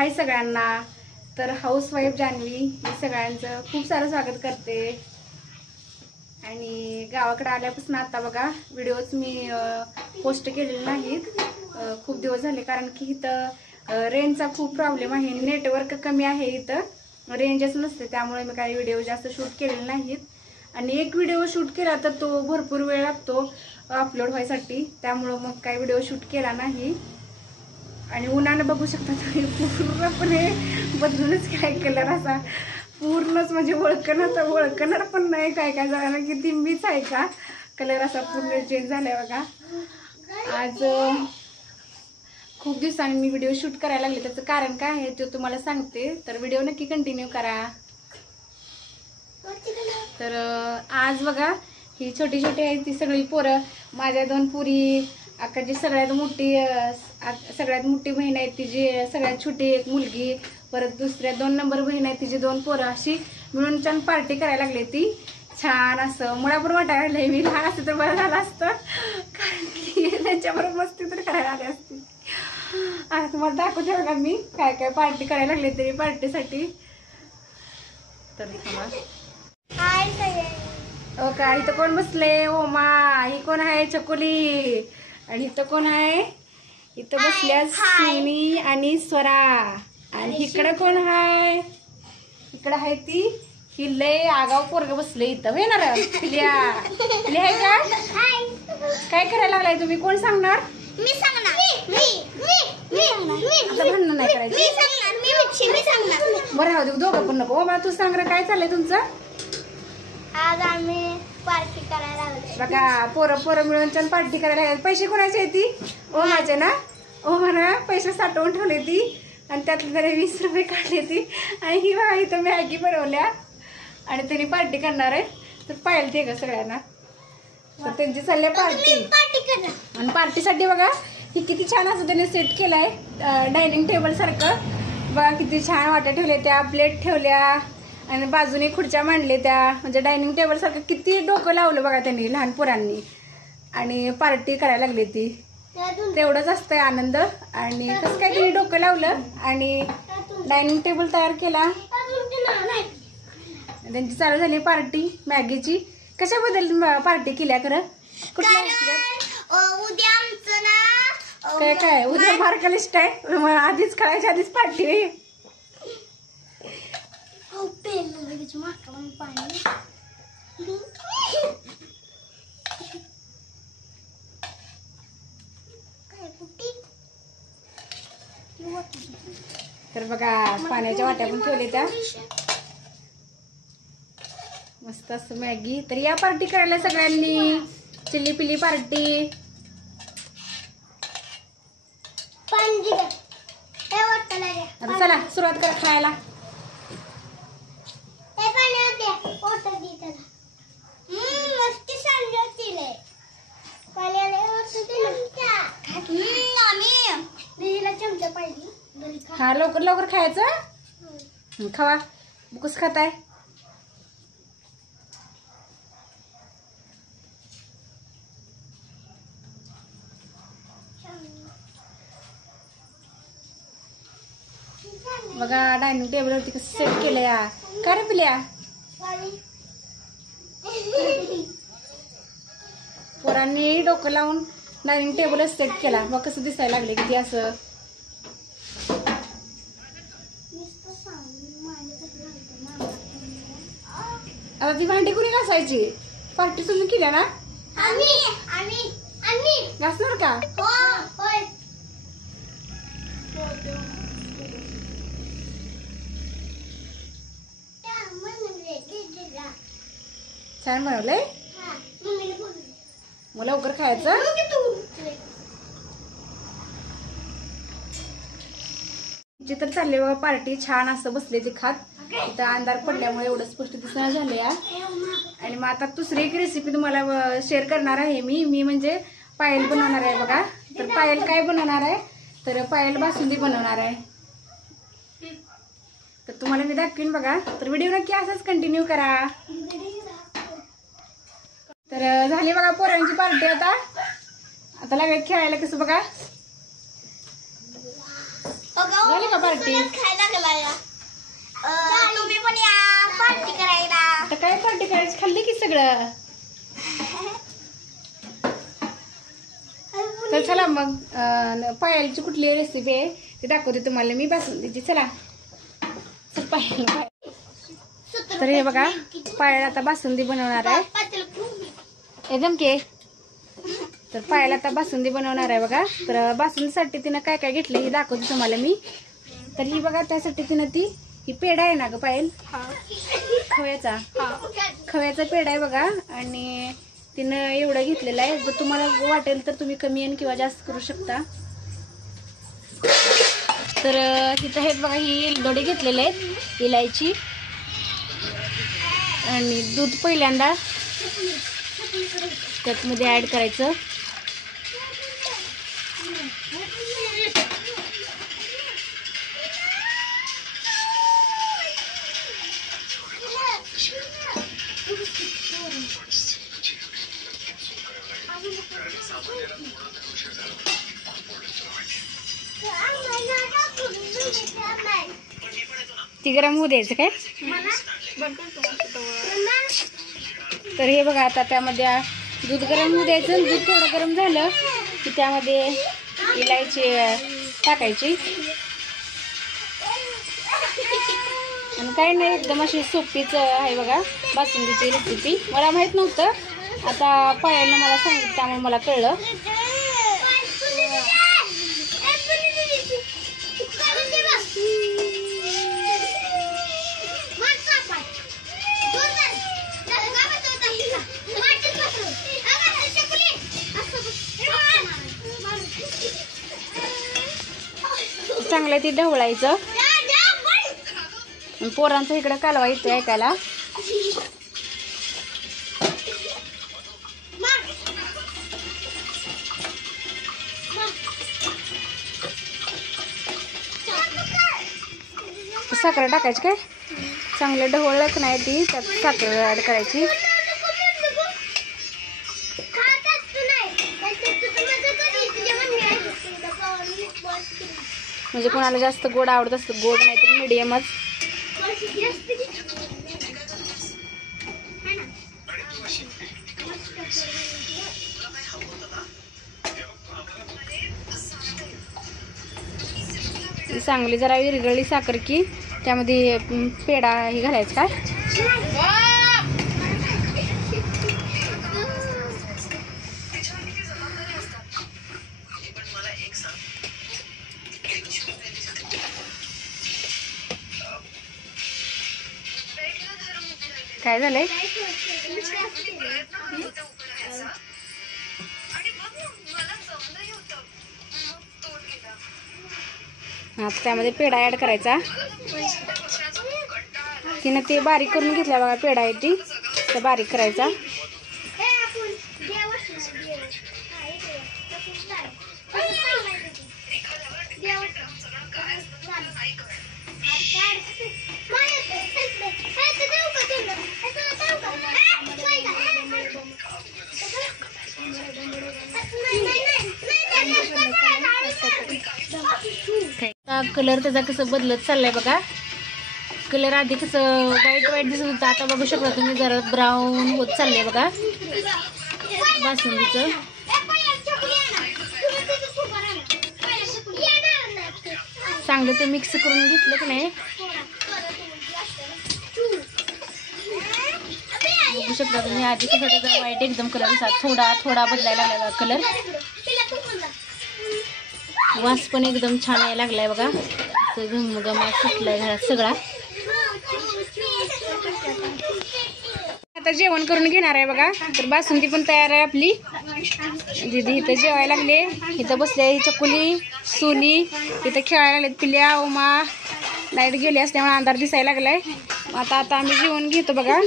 हाय सगळ्यांना। तर हाऊसवाईफ जान्हवी मी सगळ्यांचं खूप सारं स्वागत करते। आणि गावाकडे आल्यापासून आता बघा व्हिडिओज मी पोस्ट केलेले नाहीत खूप दिवस झाले, कारण की इथं रेंजचा खूप प्रॉब्लेम आहे, नेटवर्क कमी आहे, इथं रेंजच नसते, त्यामुळे मी काही व्हिडिओ जास्त शूट केलेले नाहीत। आणि एक व्हिडिओ शूट केला तर तो भरपूर वेळ लागतो अपलोड व्हायसाठी, त्यामुळे मग काही व्हिडिओ शूट केला नाही। आणि उन्हाने बघू शकता तुम्ही पूर्णपणे बदलूनच काय कलर असा पूर्णच म्हणजे ओळखणार पण नाही काय काय जणांना किती मीच आहे का कलर असा पूर्ण चेंज झालाय बघा। आज खूप दिवसांनी मी व्हिडिओ शूट करायला लागले, त्याचं कारण काय आहे ते तुम्हाला सांगते, तर व्हिडिओ नक्की कंटिन्यू करा। तर आज बघा ही छोटी छोटी आहे ती सगळी पोरं, माझ्या 2 पुरी, अक्काची सगळ्यात मोठी बहीण आहे तिची सगळ्यात छोटी एक मुलगी, परत दुसऱ्या 2 नंबर बहीण आहे तिची 2 पोरं, अशी मिळून छान पार्टी करायला लागली ती छान असं। मला पण वाटायला लागलंय मी लहान असते तर बरं झालं असतं, कारण की त्यांच्याबरोबर मस्ती तर करायला आली असती। आता तुम्हाला दाखवते बघा मी काय काय पार्टी करायला लागले तरी पार्टीसाठी। तर हो का, इथं कोण बसले? ओमा, ही कोण आहे? चकोली। आणि इथं कोण आहे? इथं बसल्या सोनी आणि स्वरा। आणि इकडं कोण आहे? इकडं आहे ती ही लय आगाव पोरग बसले इथं, येणार पिल्या आहे का? काय करायला लागलाय तुम्ही? कोण सांगणार? मी सांगणार। आता भांडण नाही करायचं, बरं राहू दे, दोघं पण नको। ओमा तू सांग, काय चाललंय तुमचं? आज आम्ही पार्टी करायला लागलो बघा, पोरं मिळून छान पार्टी करायला लागले। पैसे कोणाचे आहे ती? ओमाचे ना? ओमाना पैसे साठवून ठेवले ती, आणि त्यातले जरा 20 रुपये काढले ती, आणि ही बघा इथं मॅगी बनवल्या आणि त्यांनी पार्टी करणार आहे। तर पाहिलं ते का सगळ्यांना, तर त्यांची चालली पार्टी। आणि पार्टीसाठी बघा ही किती छान असं त्याने सेट केलाय डायनिंग टेबल सारखं, बघा किती छान वाट्या ठेवल्या, त्या प्लेट ठेवल्या आणि बाजूने खुर्च्या मांडले त्या, म्हणजे डायनिंग टेबल सारखं किती डोकं लावलं बघा त्यांनी लहान पोरांनी, आणि पार्टी करायला लागली ती। तेवढंच असतंय आनंद। आणि कसं काय त्यांनी डोकं लावलं आणि डायनिंग टेबल तयार केला, त्यांची चालू झाली पार्टी मॅगीची। कशाबद्दल पार्टी केल्या खरं? कुठल्या उद्या आमचं ना काय उद्या मार्कलिस्ट आहे, आधीच कळायच्या आधीच पार्टी आहे। तर बघा पाण्याच्या वाट्या पण ठेवल्या त्या, मस्त असं मॅगी। तर या पार्टी करायला सगळ्यांनी, चिल्ली पिल्ली पार्टी। आता चला सुरुवात करा खायला। हा लवकर लवकर खायचं, खावा, बुकच खाताय। बघा डायनिंग टेबलवरती कसं सेट केलं या, काय रे पिल्या? पोरांनी डोकं लावून डायनिंग टेबलच सेट केला, मग कसं दिसायला लागले किती असं। आता ती भांडी कुणी घासायची? पार्टी तुम्ही केल्या ना? घासणार का? छान बनवलंय, मग लवकर खायचं। तर चालले बघा पार्टी, छान असं बसले ते खात, इथं अंधार पडल्यामुळे एवढं स्पष्ट दिसणार झालं या। आणि मग आता दुसरी एक रेसिपी तुम्हाला शेअर करणार आहे मी म्हणजे पायल बनवणार आहे बघा। तर पायल काय बनवणार आहे? तर पायल बासुंदी बनवणार आहे, तर तुम्हाला मी दाखवीन बघा। तर व्हिडिओ नक्की असाच कंटिन्यू करा। तर झाली बघा पोरांची पार्टी, आता लागेल खेळायला। कसं बघा झाली का पार्टी? खायला लागला. तुम्ही पण या पार्टी करायला. आता काय पार्टी करायची? खाल्ली की सगळं. तर चला मग पायलची कुठली रेसिपी आहे ती दाखवते तुम्हाला मी बासुंदीची. चला चल पायल. तर हे बघा पायल आता बासुंदी बनवणार आहे एकदम के. तर पायल आता बासुंदी बनवणार आहे बघा. तर बासुंदीसाठी तिनं काय काय घेतलं हे दाखवते तुम्हाला मी. तर ही बघा त्यासाठी तिनं ही पेढा आहे ना ग पायल, खव्याचा पेढा आहे बघा. आणि तिनं एवढं घेतलेलं आहे. जर तुम्हाला वाटेल तर तुम्ही कमी आणि किंवा जास्त करू शकता. तर तिथं आहेत बघा ही एलदोडे घेतलेले आहेत, इलायची आणि दूध पहिल्यांदा त्यातमध्ये ॲड करायचं. ती गरम होऊ द्यायचं काय. तर हे बघा आता त्यामध्ये दूध गरम होऊ द्यायचं. दूध थोडं गरम झालं की त्यामध्ये इलायची टाकायची. आणि काही नाही एकदम अशी सोपीच आहे बघा बासुंदीची रेसिपी. मला माहित नव्हतं, आता पायानं मला सांगितलं त्यामुळे मला कळलं. चांगलं ती ढवळायचं. पोरांचं इकडं कालवा येतं ऐकायला. साखर टाकायची काय. चांगलं ढवळत नाही ती त्यात साखर ॲड करायची. म्हणजे कोणाला जास्त गोड आवडत असतं गोड, नाही तर मिडियमच. चांगली जरा विरघळली साखर की त्यामध्ये पेढा हे घालायचं काय. काय झालंय. आता त्यामध्ये पेढा ॲड करायचा. तिनं ते बारीक करून घेतला बघा पेढा आहे ती तर बारीक करायचा. कलर त्याचा कसं बदलत चाललाय बघा. कलर आधी कसं व्हाईट दिसत होतं, आता बघू शकता तुम्ही जरा ब्राऊन होत चाललंय बघा बासुंदीचं. चांगलं ते मिक्स करून घेतलं की नाही बघू शकता तुम्ही. आधी कसं त्याचा व्हाईट एकदम कलर असा थोडा बदलायला लागला कलर. वास पण एकदम छान यायला लागलाय बघा. घमघमाट सुटलाय घरात सगळा. आता जेवण करून घेणार आहे बघा. तर बासुंदी पण तयार आहे आपली. दीदी इथं जेवायला लागले. इथं बसले चकुली सोनी. इथं खेळायला लागलेत पिल्या उमा. लाईट गेली असल्यामुळे अंधार दिसायला लागलाय. आता आम्ही जेवण घेतो बघा.